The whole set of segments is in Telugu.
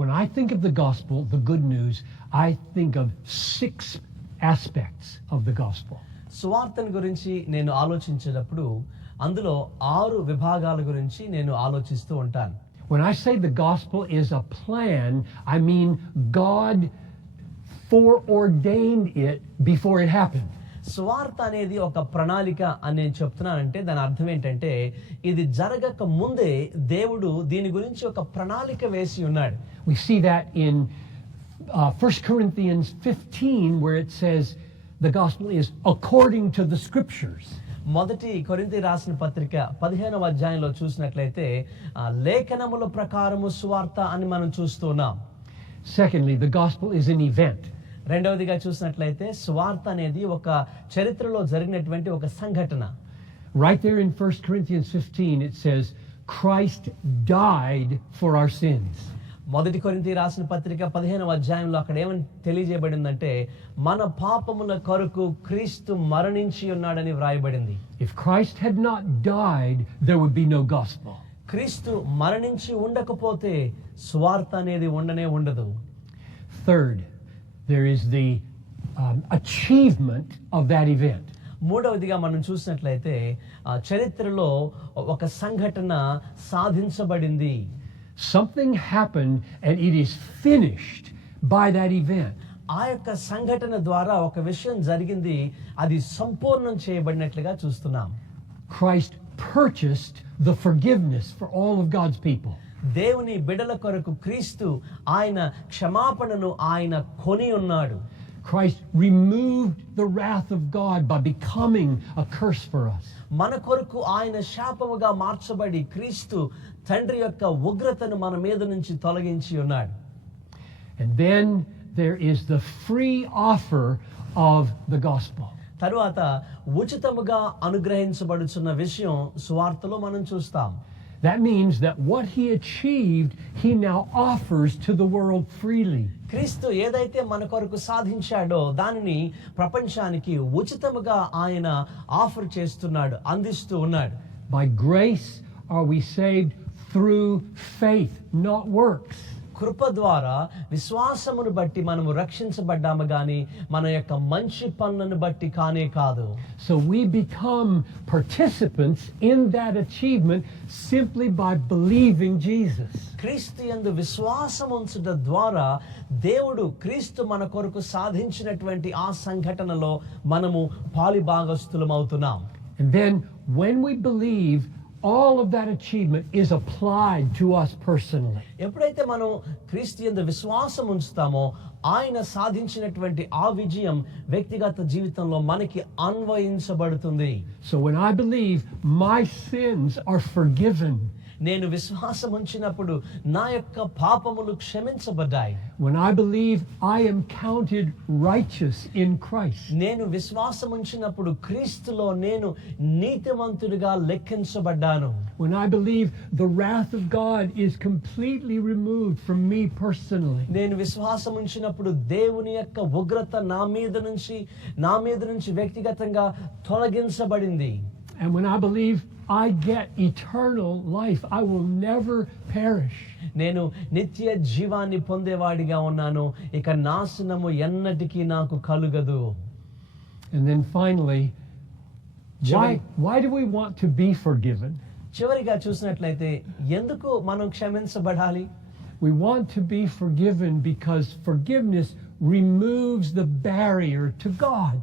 When I think of the gospel, the good news, I think of 6 aspects of the gospel. సువార్తను గురించి నేను ఆలోచించేటప్పుడు అందులో 6 విభాగాల గురించి నేను ఆలోచిస్తూ ఉంటాను. When I say the gospel is a plan, I mean God foreordained it before it happened. సువార్త అనేది ఒక ప్రణాళిక అని నేను చెప్తున్నానంటే దాని అర్థం ఏంటంటే ఇది జరగక ముందే దేవుడు దీని గురించి ఒక ప్రణాళిక వేసి ఉన్నాడు. We see that in 1 Corinthians 15 where it says the gospel is according to the scriptures. మొదటి కొరింథీ రాసిన పత్రిక 15వ అధ్యాయంలో చూసినట్లయితే లేఖనముల ప్రకారము సువార్త అని మనం చూస్తున్నాం. Secondly, the gospel is an event. రెండవదిగా చూసినట్లయితే సువార్త అనేది ఒక చరిత్రలో జరిగినటువంటి ఒక సంఘటన. Right there in 1 Corinthians 15 it says Christ died for our sins. మొదటి కొరింథీ రాసిన పత్రిక 15వ అధ్యాయంలో అక్కడ ఏమని తెలియజేయబడిందంటే మన పాపముల కొరకు క్రీస్తు మరణించి ఉన్నాడని వ్రాయబడింది. If Christ had not died, there would be no gospel. క్రీస్తు మరణించి ఉండకపోతే సువార్త అనేది ఉండనే ఉండదు. Third, there is the achievement of that event. మూడవదిగా మనం చూసినట్లయితే చరిత్రలో ఒక సంఘటన సాధించబడింది. Something happened and it is finished by that event. ఆ యొక్క సంఘటన ద్వారా ఒక విషయం జరిగింది, అది సంపూర్ణం చేయబడినట్లుగా చూస్తున్నాం. Christ purchased the forgiveness for all of God's people. దేవుని బిడ్డల కొరకు క్రీస్తు ఆయన క్షమాపణను ఆయన కొని ఉన్నాడు. Christ removed the wrath of God by becoming a curse for us. మన కొరకు ఆయన శాపముగా మార్చబడి క్రీస్తు తండ్రి యొక్క ఉగ్రతను మన మీద నుంచి తొలగించి ఉన్నాడు. And then there is the free offer of the gospel. తరువాత ఉచితముగా అనుగ్రహించబడుచున్న విషయం సువార్తలో మనం చూస్తాం. That means that what he achieved, he now offers to the world freely. క్రీస్తు ఏదైతే మన కొరకు సాధించాడో దానిని ప్రపంచానికి ఉచితముగా ఆయన ఆఫర్ చేస్తున్నాడు, అందిస్తూ ఉన్నాడు. By grace are we saved through faith, not works. కృప ద్వారా విశ్వాసమును బట్టి మనము రక్షించబడ్డాము గాని మన యొక్క మంచి పనులను బట్టి కానే కాదు. So we become participants in that achievement simply by believing Jesus. క్రీస్తు యందు విశ్వాసం ఉంచుట ద్వారా దేవుడు క్రీస్తు మన కొరకు సాధించినటువంటి ఆ సంఘటనలో మనము పాలిభాగస్తులమవుతున్నాం. And then when we believe, all of that achievement is applied to us personally. ఎప్పుడైతే మనం క్రీస్తు యందు విశ్వాసం ఉంచుతామో ఆయన సాధించినటువంటి ఆ విజయం వ్యక్తిగత జీవితంలో మనకి అన్వయించబడుతుంది. So when I believe, my sins are forgiven. నేను విశ్వాసం ఉంచినప్పుడు నా యొక్క పాపములు క్షమించబడ్డాయి. When I believe, I am counted righteous in Christ. నేను విశ్వాసం ఉంచినప్పుడు క్రీస్తులో నేను నీతిమంతుడిగా లెక్కించబడ్డాను. When I believe, the wrath of God is completely removed from me personally. నేను విశ్వాసం ఉంచినప్పుడు దేవుని యొక్క ఉగ్రత నా మీద నుంచి వ్యక్తిగతంగా తొలగించబడింది. And when I believe, I get eternal life. I will never perish. నేను నిత్య జీవాన్ని పొందేవాడిగా ఉన్నాను, ఇక నాశనము ఎన్నటికీ నాకు కలుగదు. And then finally, why do we want to be forgiven? చివరిగా చూసినట్లయితే ఎందుకు మనం క్షమించబడాలి? We want to be forgiven because forgiveness removes the barrier to God.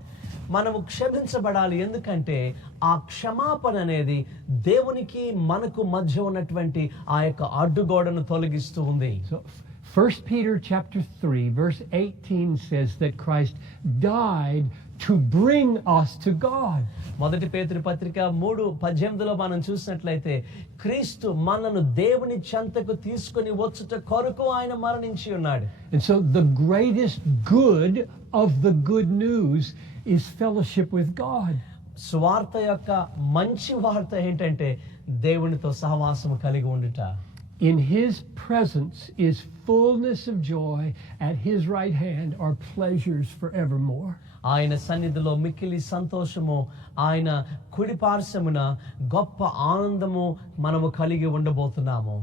మనము క్షమించబడాలి ఎందుకంటే ఆ క్షమాపణ అనేది దేవునికి మనకు మధ్య ఉన్నటువంటి ఆ యొక్క అడ్డుగోడను తొలగిస్తూ ఉంది. So 1 Peter chapter 3 verse 18 says that Christ died to bring us to God. మొదటి పేతురు పత్రిక 3:18లో మనం చూసినట్లయితే క్రీస్తు మనను దేవుని చెంతకు తీసుకొని వచ్చుట కొరకు ఆయన మరణించి ఉన్నాడు. And so the greatest good of the good news is fellowship with God. సువార్త యొక్క మంచి వార్త ఏంటంటే దేవునితో సహవాసము కలిగి ఉండుట. In his presence is fullness of joy, at his right hand are pleasures forevermore. ఆయన సన్నిధిలో మిక్కిలి సంతోషము, ఆయన కుడి పార్శ్వమున గొప్ప ఆనందము మనము కలిగి ఉండబోతున్నాము.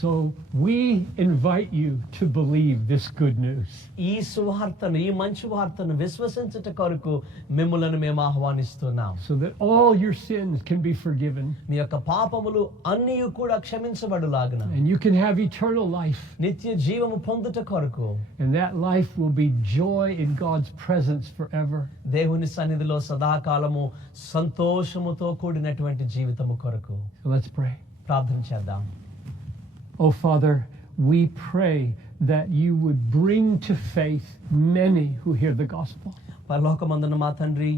So we invite you to believe this good news. ఈ సువార్తను, ఈ మంచి వార్తను విశ్వసించుట కొరకు మిమ్ములను మేము ఆహ్వానిస్తున్నాం. So that all your sins can be forgiven. మీ యొక్క పాపములు అన్నీ కూడా క్షమించబడులాగున And you can have eternal life. నిత్య జీవము పొందుట కొరకు, And that life will be joy in God's presence forever. దేవుని సన్నిధిలో సదాకాలము సంతోషముతో కూడినటువంటి జీవితము కొరకు. So let's pray. ప్రార్థన చేద్దాం. Oh, Father, we pray that you would bring to faith many who hear the gospel. పరలోకమందున మా తండ్రి,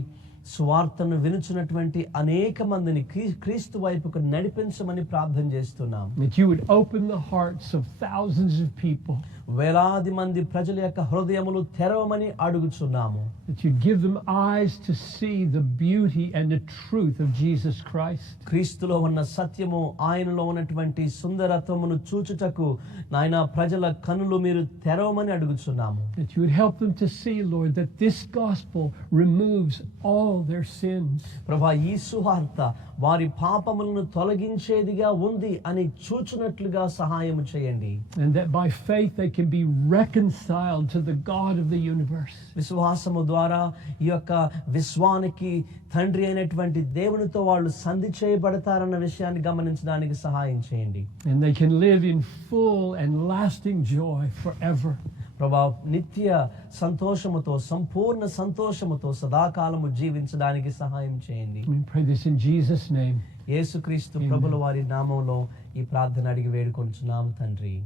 సువార్తను వినుచున్నటువంటి అనేక మందిని క్రీస్తు వైపుకు నడిపించమని ప్రార్థన చేస్తున్నాం. That you would open the hearts of thousands of people. వేలాది మంది ప్రజల యొక్క హృదయములు తెరవమని అడుగుచున్నాము. That you give them eyes to see the beauty and the truth of Jesus Christ. క్రీస్తులో ఉన్న సత్యము, ఆయనలో ఉన్నటువంటి సుందరత్వమును చూచుటకు నాయన ప్రజల కనులు మీరు తెరవమని అడుగుచున్నాము. That you would help them to see, Lord, that this gospel removes all their sins. ప్రభా, ఈ సువార్త వారి పాపములను తొలగించేదిగా ఉంది అని చూచునట్లుగా సహాయం చేయండి. And that by faith they can be reconciled to the God of the universe. విశ్వాసము ద్వారా ఈ యొక్క విశ్వానికి తండ్రి అయినటువంటి దేవునితో వాళ్ళు సంధి చేయబడతారన్న విషయాన్ని గమనించడానికి సహాయం చేయండి. And they can live in full and lasting joy forever. ప్రభా, నిత్య సంతోషముతో, సంపూర్ణ సంతోషముతో సదాకాలము జీవించడానికి సహాయం చేయండి. We pray this in Jesus' name. యేసుక్రీస్తు ప్రభుల వారి నామములో ఈ ప్రార్థన అడిగి వేడుకొంచున్నాము తండ్రి.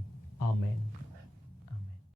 ఆమేన్.